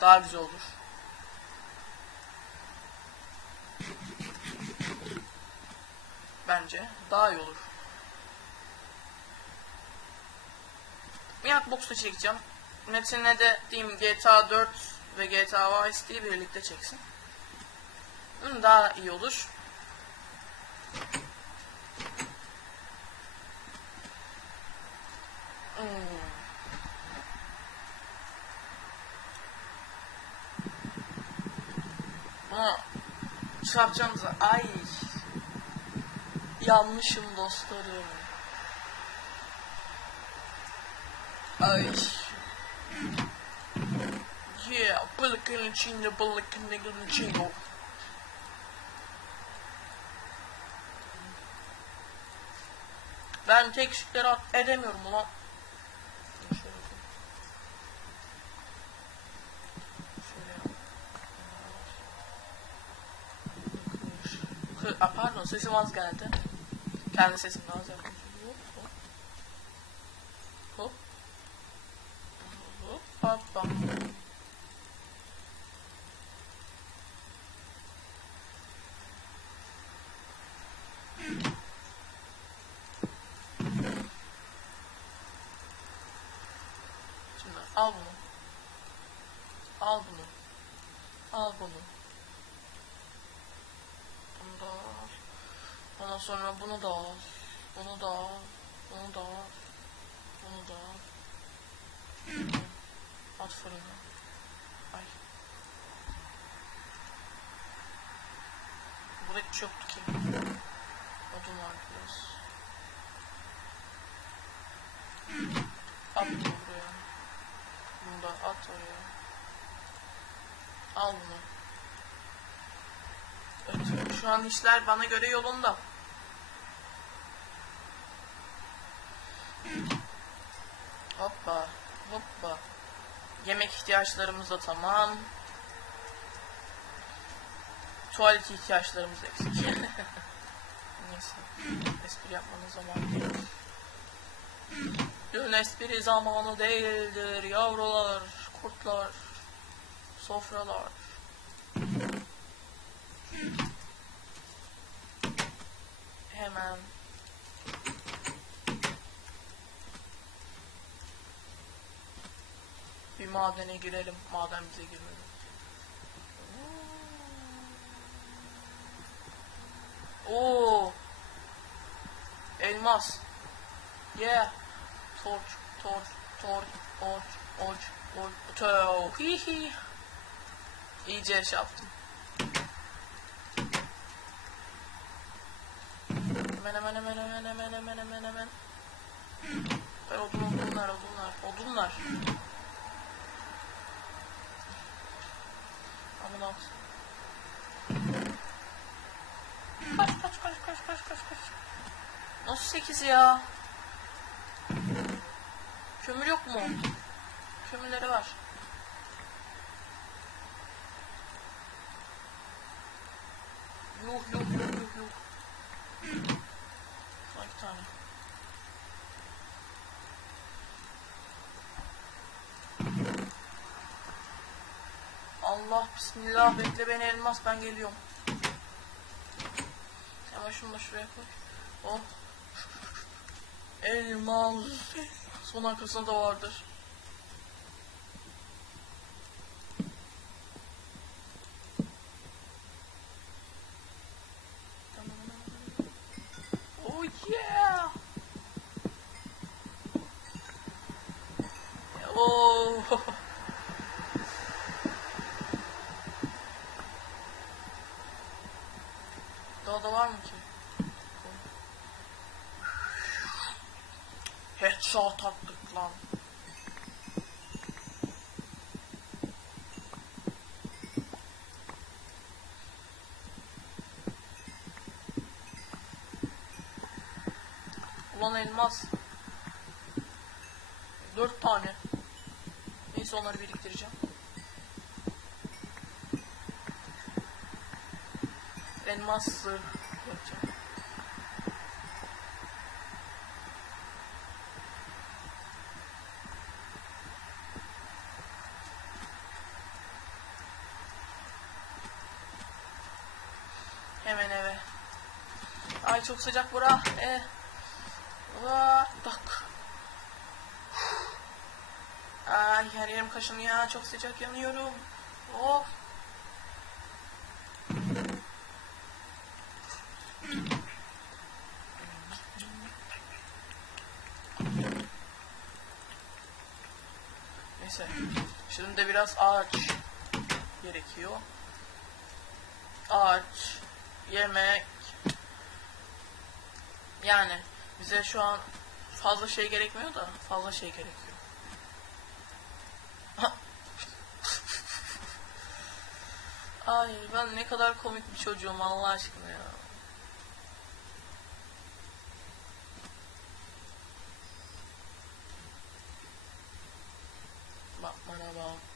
Daha güzel olur. Bence daha iyi olur. Miyak Box'ta çekeceğim. Metin'e de diyeyim GTA 4 ve GTA Vice City'yi birlikte çeksin. Hı, Daha iyi olur. Çarpacağımıza ay yanlışım dostlarım. Ay. Yeah, balıkın içinde balıkın içinde. Ben tek at edemiyorum ulan. Sesim az geldi. Kendi sesim az geldi. Şimdi al bunu. Al bunu. Al bunu. Bunu da. Ondan sonra bunu da al. Bunu da al. Bunu da al. Bunu da al. At fırına. Ay. Burada hiç yoktu ki. Odun var biraz. At buraya. Bunu da at oraya. Al bunu. Evet, şu an işler bana göre yolunda. Hoppa, hoppa. Yemek ihtiyaçlarımız da tamam. Tuvalet ihtiyaçlarımız eksik. Neyse, espri yapmanın zamanı değil. Dün espri zamanı değildir yavrular, kurtlar, sofralar. Hemen bir madene girelim. Maden bize girmedi. Oo. Elmas. Yeah. Torch, torch, torch, torch, torch, torch, torch. Hihi. İyice şey yaptım. Hemen hemen hemen hemen hemen hemen hemen hemen. Ver odun odunlar odunlar odunlar. Al. Kaç kaç kaç kaç kaç kaç kaç. Nasıl sekiz ya? Kömür yok mu? Kömürleri var. Yuh yuh yuh yuh. Son iki tane. Allah bismillah bekle beni elmas ben geliyorum. Hemen şunu da şuraya koy. Oh. Elmas. Son arkasında vardır. Oh yeah. Oh. Daha da var mı ki? Headshot attık lan. Ulan elmas. Dört tane. Neyse onları biriktireceğim. elmas zırh yapacağım. Hemen eve. Ay çok sıcak bura. E. Aa, bak. Ay her yerim kaşınıyor. Çok sıcak yanıyorum. Of. Neyse. Şimdi de biraz ağaç gerekiyor. Ağaç, yemek. Yani bize şu an fazla şey gerekmiyor da fazla şey gerekiyor. Ay ben ne kadar komik bir çocuğum Allah aşkına ya.